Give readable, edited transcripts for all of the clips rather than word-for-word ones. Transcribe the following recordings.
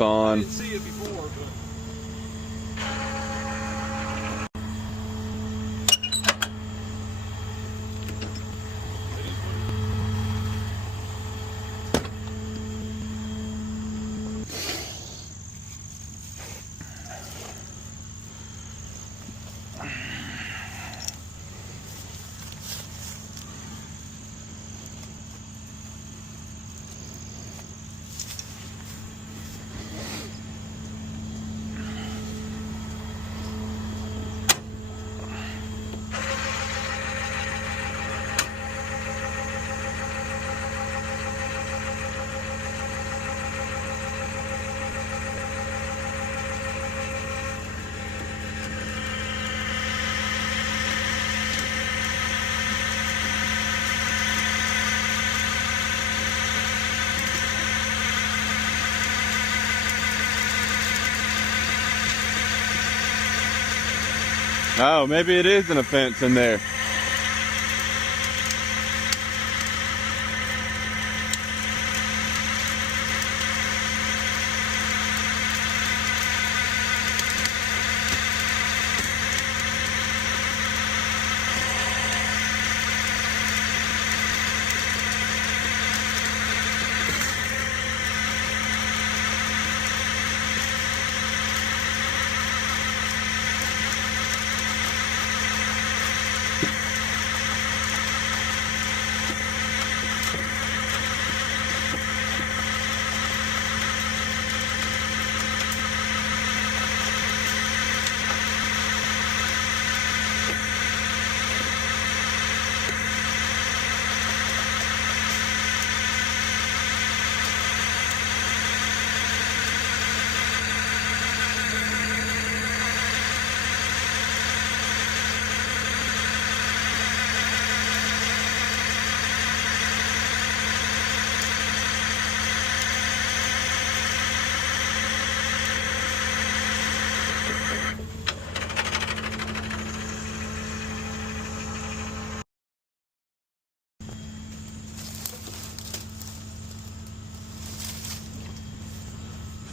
Fun. I didn't see it before, but. Oh, maybe it is an offense in there.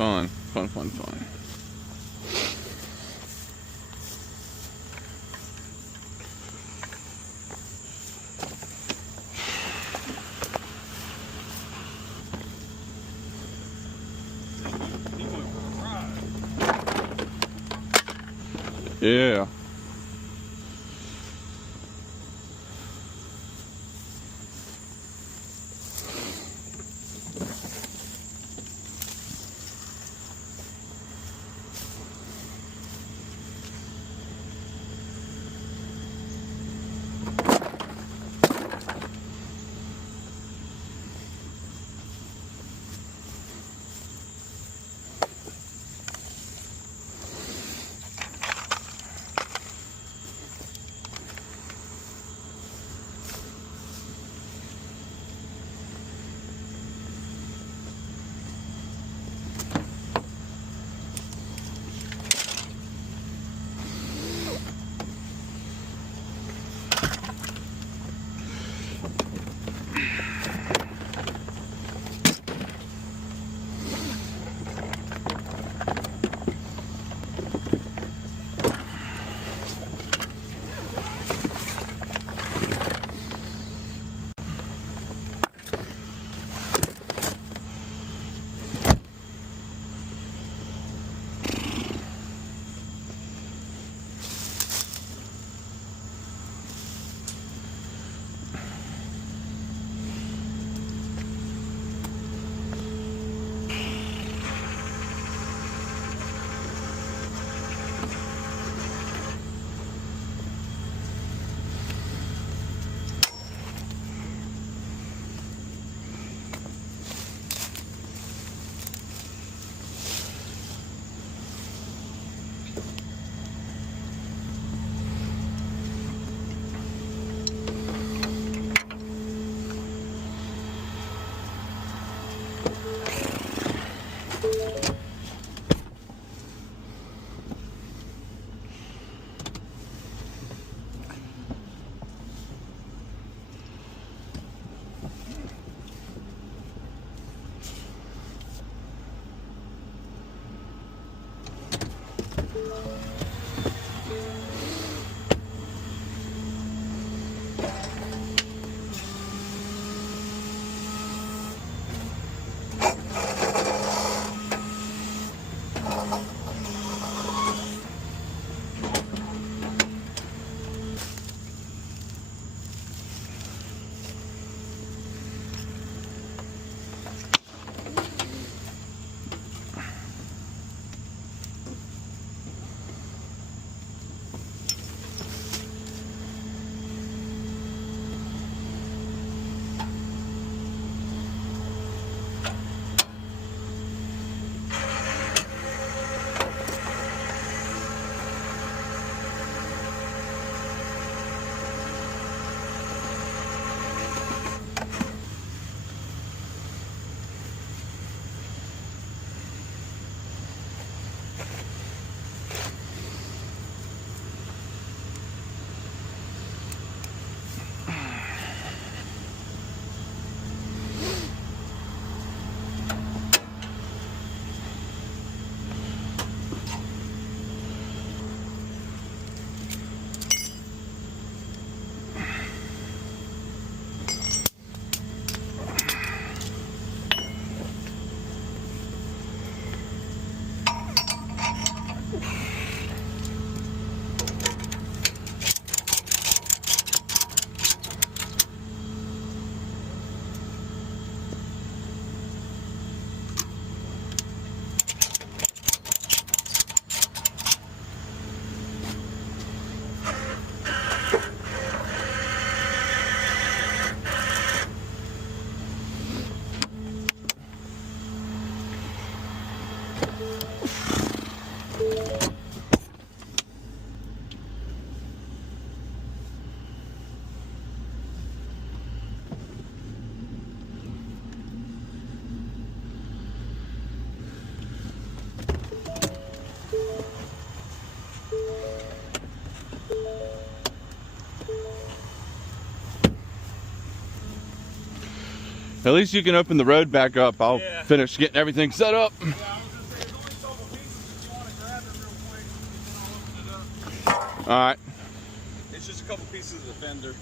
Fun, fun, fun, fun. Yeah. At least you can open the road back up. I'll finish getting everything set up. Yeah, I was gonna say, there's only a couple pieces. If you want to grab it real quick, and then I'll open it up. All right. It's just a couple pieces of the fender.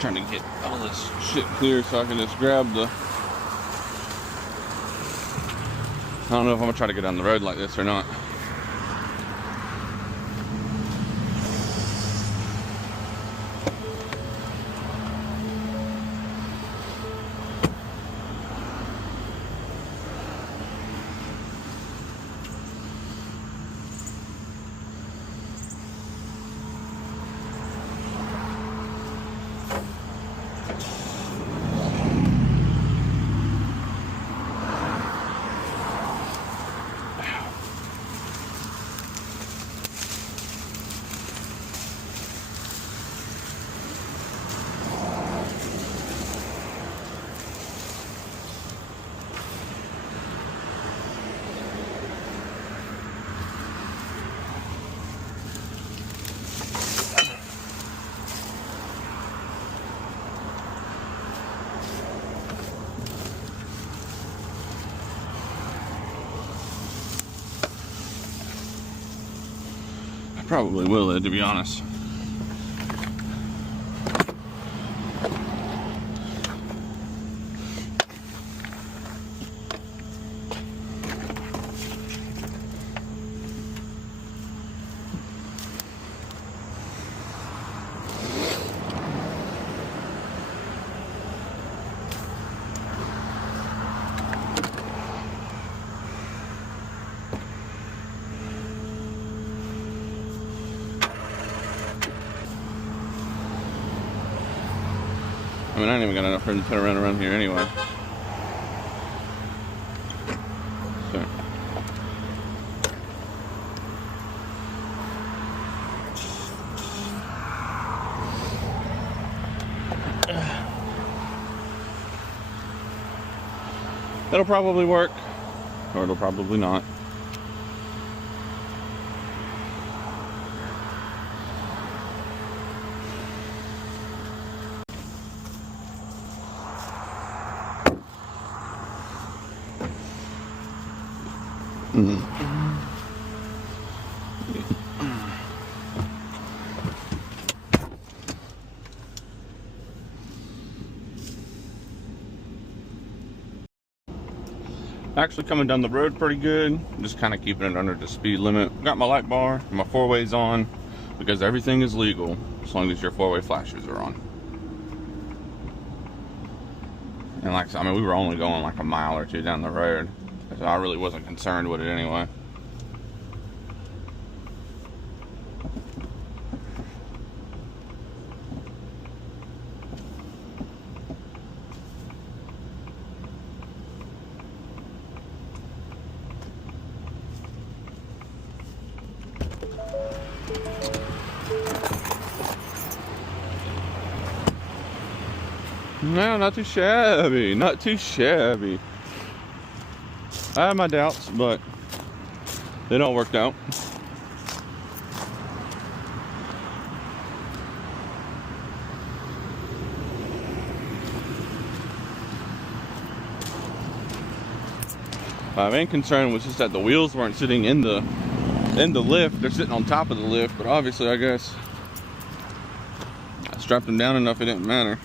Trying to get all this shit clear so I can just grab the... I don't know if I'm gonna try to get on the road like this or not. Probably will, to be honest. I mean, I ain't even got enough room to put around here anyway. So. That'll probably work, or it'll probably not. Actually coming down the road pretty good, just kind of keeping it under the speed limit. Got my light bar, my four-ways on, because everything is legal as long as your four-way flashers are on. And like I said, I mean, we were only going like a mile or two down the road, so I really wasn't concerned with it anyway. No, not too shabby, not too shabby. I have my doubts, but they don't work out. My main concern was just that the wheels weren't sitting in the lift. They're sitting on top of the lift, but obviously I guess I strapped them down enough it didn't matter.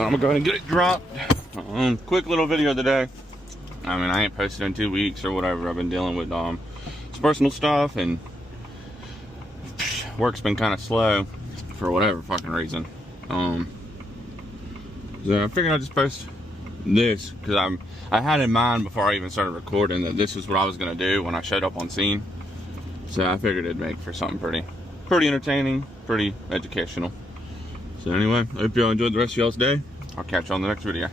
I'm gonna go ahead and get it dropped. Quick little video today. I mean, I ain't posted in 2 weeks or whatever. I've been dealing with some personal stuff, and work's been kind of slow for whatever fucking reason. So I figured I'd just post this because I had in mind before I even started recording that this is what I was gonna do when I showed up on scene. So I figured it'd make for something pretty entertaining, pretty educational. So anyway, I hope y'all enjoyed the rest of y'all's day. I'll catch you on the next video.